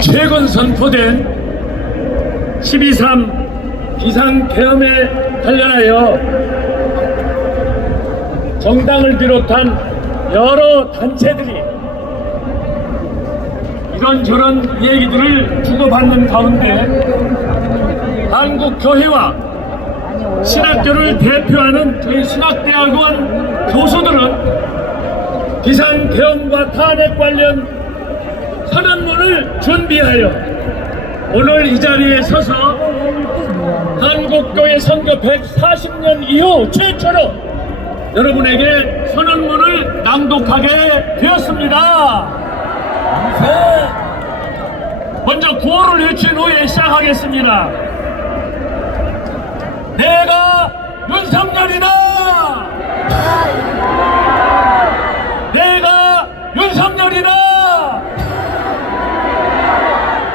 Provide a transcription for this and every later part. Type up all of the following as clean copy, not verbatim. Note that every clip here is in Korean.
최근 선포된 12.3 비상계엄에 관련하여 정당을 비롯한 여러 단체들이 이런저런 얘기들을 주고받는 가운데 한국교회와 신학교를 대표하는 저희 신학대학원 교수들은 비상계엄과 탄핵 관련 선언문을 준비하여 오늘 이 자리에 서서 한국교회 선거 140년 이후 최초로 여러분에게 선언문을 낭독하게 되었습니다. 먼저 구호를 외친 후에 시작하겠습니다. 내가 윤석열이다! 내가 윤석열이다!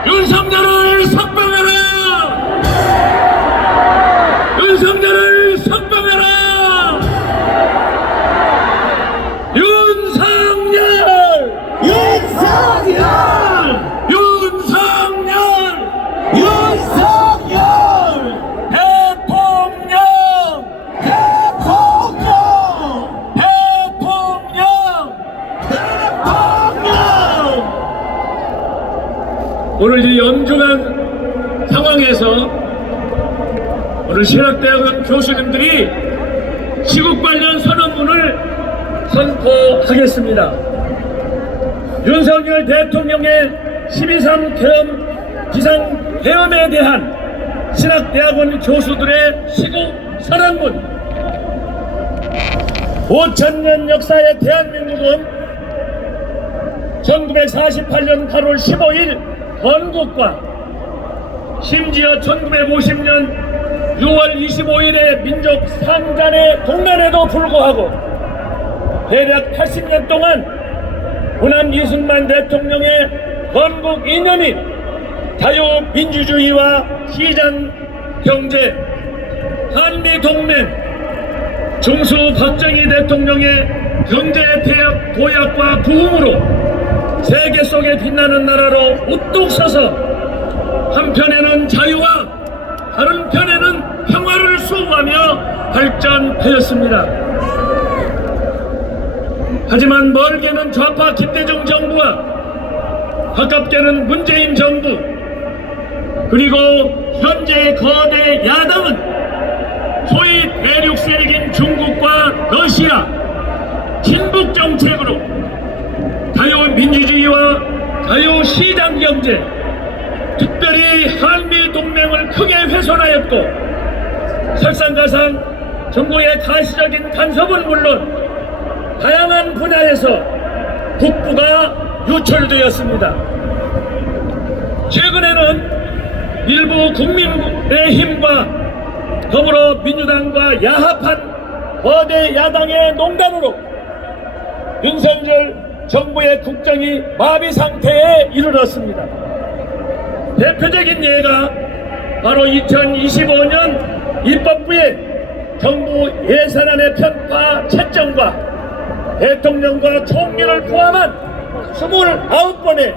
윤석열을 석방해라! 윤석열을 석방해라! 윤석열! 윤석열! 윤석열! 윤석열! 대통령! 대통령! 대통령! 대통령! 오늘 이 엄중한 상황에서 오늘 신학대학원 교수님들이 시국 관련 선언문을 선포하겠습니다. 윤석열 대통령의 12.3 비상계엄에 대한 신학대학원 교수들의 시국 선언문. 5,000년 역사의 대한민국은 1948년 8월 15일 건국과 심지어 1950년 6월 25일의 민족 상잔의 동란에도 불구하고 대략 80년 동안 호남 이승만 대통령의 건국 이념인 자유민주주의와 시장경제, 한미동맹, 중수 박정희 대통령의 경제태약 도약과 부흥으로 세계 속에 빛나는 나라로 우뚝 서서 한편에는 자유와 다른 편에는 평화를 수호하며 발전하였습니다. 하지만 멀게는 좌파 김대중 정부와 가깝게는 문재인 정부, 그리고 현재의 거대 야당은 소위 대륙 세력인 중국과 러시아 친북 정책으로 자유민주주의와 자유시장경제, 특별히 한미동맹을 크게 훼손하였고 설상가상 정부의 가시적인 간섭은 물론 다양한 분야에서 국부가 유출되었습니다. 최근에는 일부 국민의힘과 더불어민주당과 야합한 거대 야당의 농단으로 윤석열 정부의 국정이 마비 상태에 이르렀습니다. 대표적인 예가 바로 2025년 입법부의 정부 예산안의 편파 채점과 대통령과 총리를 포함한 29번의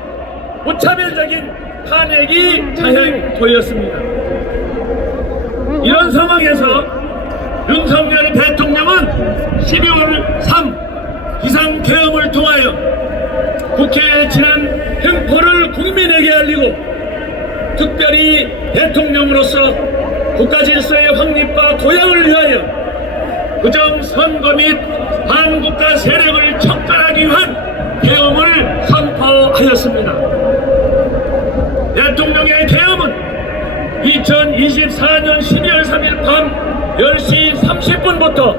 무차별적인 탄핵이 자행되었습니다. 이런 상황에서 윤석열 대통령은 12월 3 비상계엄을 통하여 국회에 지난 횡포를 국민에게 알리고 특별히 대통령으로서 국가질서의 확립과 도약을 위하여 부정선거 및 반국가 세력을 척결하기 위한 계엄을 선포하였습니다. 대통령의 계엄은 2024년 12월 3일 밤 10시 30분부터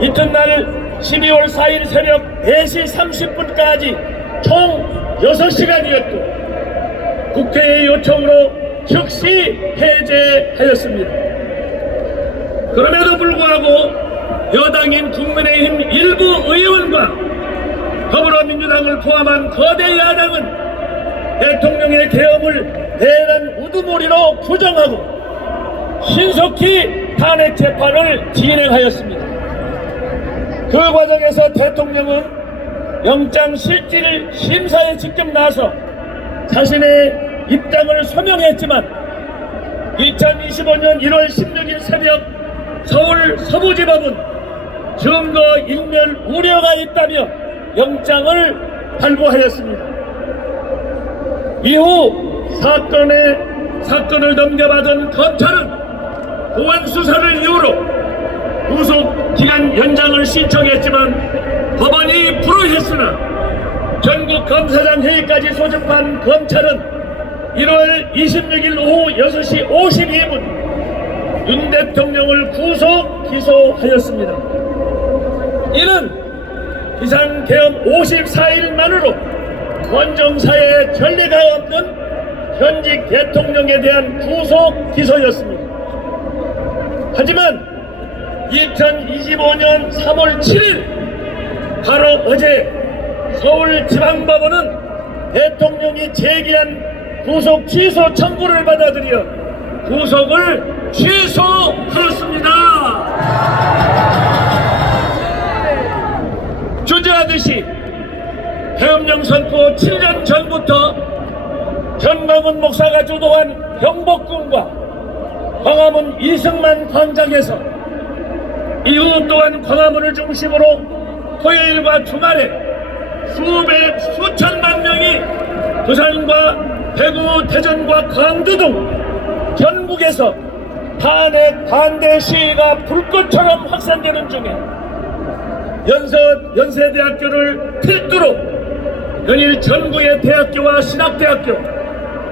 이튿날 12월 4일 새벽 4시 30분까지 총 6시간이었고 국회의 요청으로 즉시 해제하였습니다. 그럼에도 불구하고 여당인 국민의힘 일부 의원과 더불어민주당을 포함한 거대 야당은 대통령의 계엄을 대란 우두머리로 규정하고 신속히 탄핵 재판을 진행하였습니다. 그 과정에서 대통령은 영장 실질 심사에 직접 나서 자신의 입장을 소명했지만 2025년 1월 16일 새벽 서울 서부지법은 증거 인멸 우려가 있다며 영장을 발부하였습니다. 이후 사건을 넘겨받은 검찰은 보안 수사를 이유로 구속 기간 연장을 신청했지만 법원이 불허했으나 전국 검사장 회의까지 소집한 검찰은 1월 26일 오후 6시 52분 윤 대통령을 구속 기소하였습니다. 이는 비상계엄 54일만으로 원정사에 전례가 없는 현직 대통령에 대한 구속 기소였습니다. 하지만 2025년 3월 7일 바로 어제 서울지방법원은 대통령이 제기한 구속 취소 청구를 받아들여 구속을 취소하였습니다. 주저하듯이 계엄령 선포 7년 전부터 전광훈 목사가 주도한 경복궁과 광화문 이승만 광장에서 이후 또한 광화문을 중심으로 토요일과 주말에 수천만 명이 부산과 대구, 대전과 광주 등 전국에서 탄핵 반대 시위가 불꽃처럼 확산되는 중에 연세대학교를 필두로 연일 전국의 대학교와 신학대학교,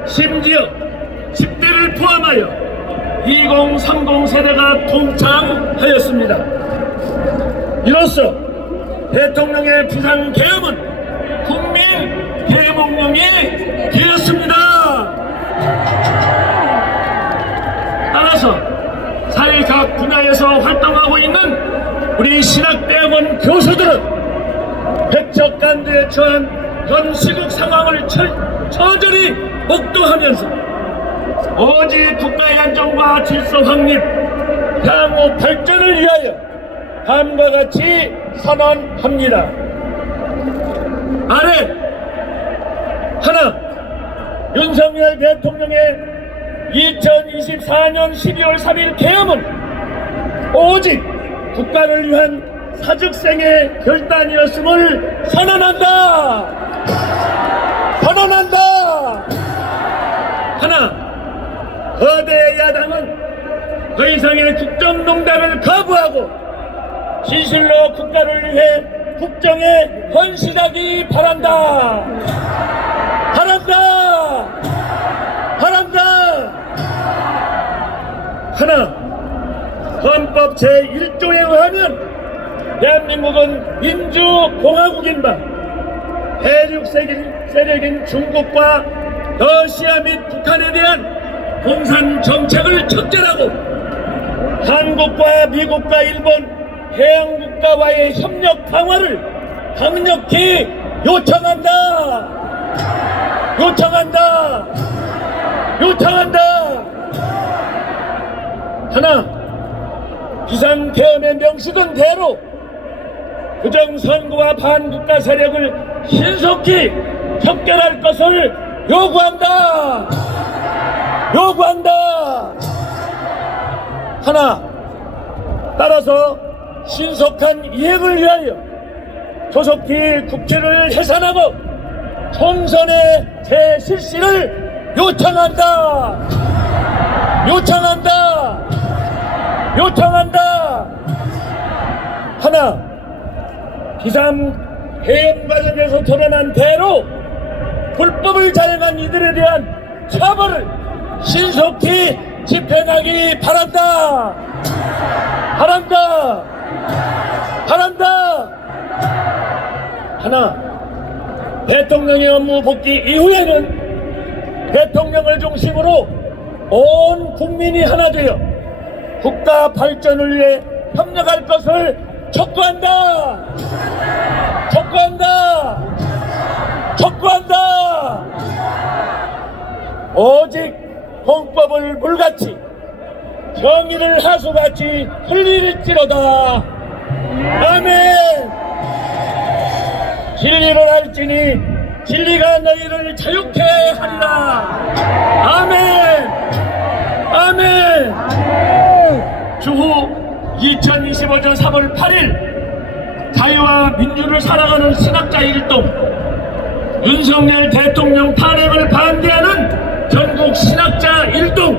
심지어 10대를 포함하여 2030 세대가 동참하였습니다. 이로써 대통령의 비상계엄은 국민 계몽령이 되었습니다. 따라서 사회 각 분야에서 활동하고 있는 우리 신학대학원 교수들은 백척간두에 처한 현 시국 상황을 처절히 목도하면서 오직 국가의 안정과 질서 확립, 향후 발전을 위하여 다음과 같이 선언합니다. 아래 하나, 윤석열 대통령의 2024년 12월 3일 계엄은 오직 국가를 위한 사직생의 결단이었음을 선언한다. 선언한다. 하나, 거대 야당은 더 이상의 국정농단을 거부하고 진실로 국가를 위해 국정에 헌신하기 바란다. 바란다. 바란다. 하나, 헌법 제1조에 의하면 대한민국은 민주공화국인 바 대륙 세력인 중국과 러시아 및 북한에 대한 공산 정책을 척결하고 한국과 미국과 일본 해양국가와의 협력 강화를 강력히 요청한다. 요청한다. 요청한다. 하나, 비상계엄에 명시된 대로 부정선거와 반국가 세력을 신속히 척결할 것을 요구한다. 요구한다. 하나, 따라서 신속한 이행을 위하여 조속히 국회를 해산하고 총선의 재실시를 요청한다. 요청한다. 요청한다. 하나, 비상계엄 과정에서 드러난 대로 불법을 자행한 이들에 대한 처벌을 신속히 집행하기 바란다. 바란다. 바란다. 하나, 대통령의 업무 복귀 이후에는 대통령을 중심으로 온 국민이 하나 되어 국가 발전을 위해 협력할 것을 촉구한다. 촉구한다. 촉구한다. 오직 헌법을 물같이 정의를 하수같이 흘릴지로다. 아멘. 진리를 알지니 진리가 너희를 자유케 하리라. 아멘. 아멘. 추후 2025년 3월 8일 자유와 민주를 사랑하는 신학자 일동, 윤석열 대통령 탄핵을 반대하는 전국 신학자 일동,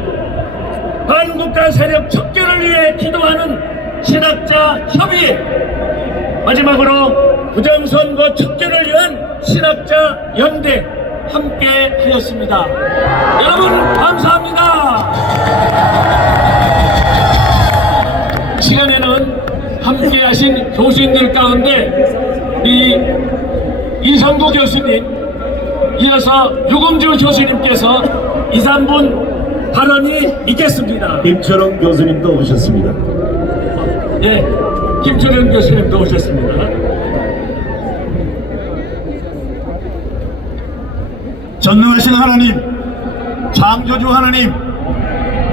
반국가 세력 척결을 위해 기도하는 신학자 협의회, 마지막으로 부정선거 척결을 위한 신학자 연대 함께 하였습니다. 여러분 감사합니다. 시간에는 함께 하신 교수님들 가운데 이성구 교수님, 이어서 유금주 교수님께서 2, 3분 발언이 있겠습니다. 김철원 교수님도 오셨습니다. 예, 김철원 교수님도 오셨습니다. 전능하신 하나님, 창조주 하나님,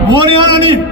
무한의 하나님,